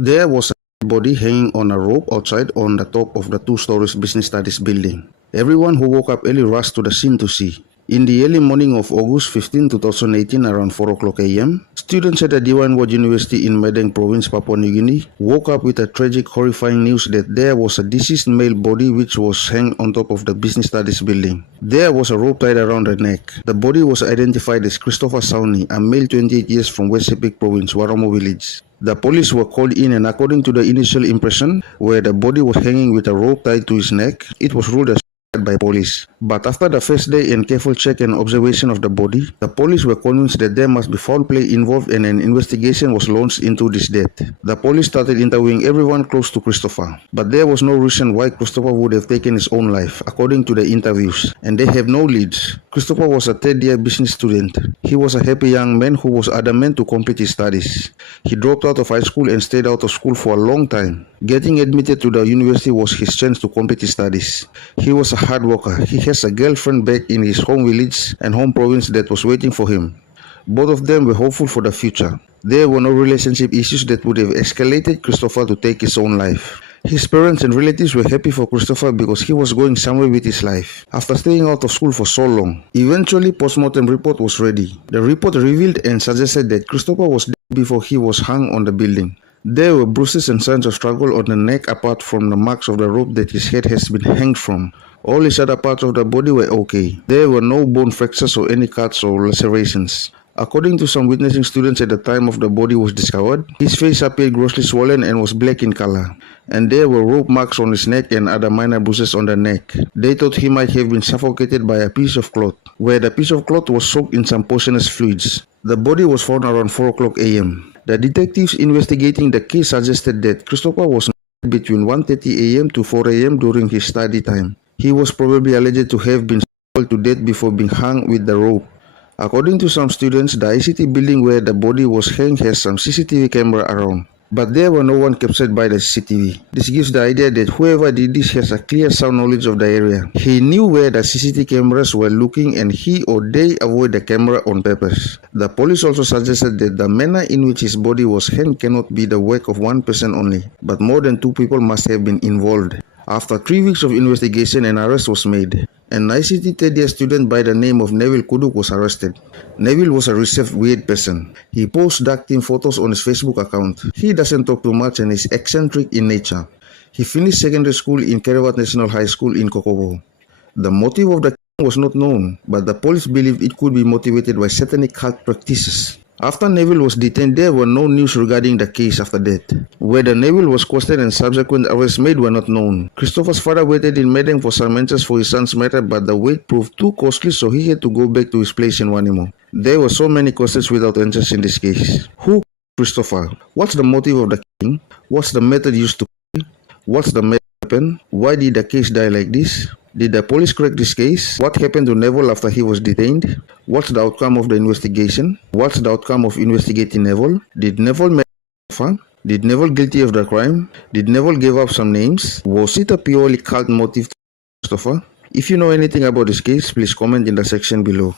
There was a body hanging on a rope outside on the top of the two-story business studies building. Everyone who woke up early rushed to the scene to see. In the early morning of August 15, 2018, around 4 o'clock a.m., students at the Diwanwad University in Madang Province, Papua New Guinea, woke up with a tragic, horrifying news that there was a deceased male body which was hanging on top of the business studies building. There was a rope tied around the neck. The body was identified as Christopher Saoni, a male 28 years from West Sepik Province, Waromo village. The police were called in, and according to the initial impression, where the body was hanging with a rope tied to his neck, it was ruled as by police. But after the first day and careful check and observation of the body, the police were convinced that there must be foul play involved, and an investigation was launched into this death. The police started interviewing everyone close to Christopher, but there was no reason why Christopher would have taken his own life, according to the interviews, and they have no leads. Christopher was a third-year business student. He was a happy young man who was adamant to complete his studies. He dropped out of high school and stayed out of school for a long time. Getting admitted to the university was his chance to complete his studies. He was a hard worker. He has a girlfriend back in his home village and home province that was waiting for him. Both of them were hopeful for the future. There were no relationship issues that would have escalated Christopher to take his own life. His parents and relatives were happy for Christopher because he was going somewhere with his life after staying out of school for so long. Eventually, postmortem report was ready. The report revealed and suggested that Christopher was dead before he was hung on the building. There were bruises and signs of struggle on the neck apart from the marks of the rope that his head has been hanged from. All his other parts of the body were okay. There were no bone fractures or any cuts or lacerations. According to some witnessing students at the time of the body was discovered, his face appeared grossly swollen and was black in color, and there were rope marks on his neck and other minor bruises on the neck. They thought he might have been suffocated by a piece of cloth, where the piece of cloth was soaked in some poisonous fluids. The body was found around 4 o'clock a.m. The detectives investigating the case suggested that Christopher was between 1:30 a.m. to 4 a.m. during his study time. He was probably alleged to have been strangled to death before being hung with the rope. According to some students, the ICT building where the body was hanged has some CCTV camera around, but there were no one captured by the CCTV. This gives the idea that whoever did this has a clear sound knowledge of the area. He knew where the CCTV cameras were looking, and he or they avoid the camera on purpose. The police also suggested that the manner in which his body was hanged cannot be the work of one person only, but more than 2 people must have been involved. After 3 weeks of investigation, an arrest was made. An ICT third-year student by the name of Neville Kuduk was arrested. Neville was a reserved, weird person. He posts dark-themed photos on his Facebook account. He doesn't talk too much and is eccentric in nature. He finished secondary school in Kerawat National High School in Kokobo. The motive of the killing was not known, but the police believed it could be motivated by satanic cult practices. After Neville was detained, there were no news regarding the case after that. Whether Neville was questioned and subsequent arrests made were not known. Christopher's father waited in Madang for some answers for his son's matter, but the wait proved too costly, so he had to go back to his place in Waromo. There were so many questions without answers in this case. Who killed Christopher? What's the motive of the killing? What's the method used to kill? What's the weapon? Why did the case die like this? Did the police crack this case? What happened to Neville after he was detained? What's the outcome of the investigation? What's the outcome of investigating Neville? Did Neville marry Christopher? Did Neville guilty of the crime? Did Neville give up some names? Was it a purely cult motive to Christopher? If you know anything about this case, please comment in the section below.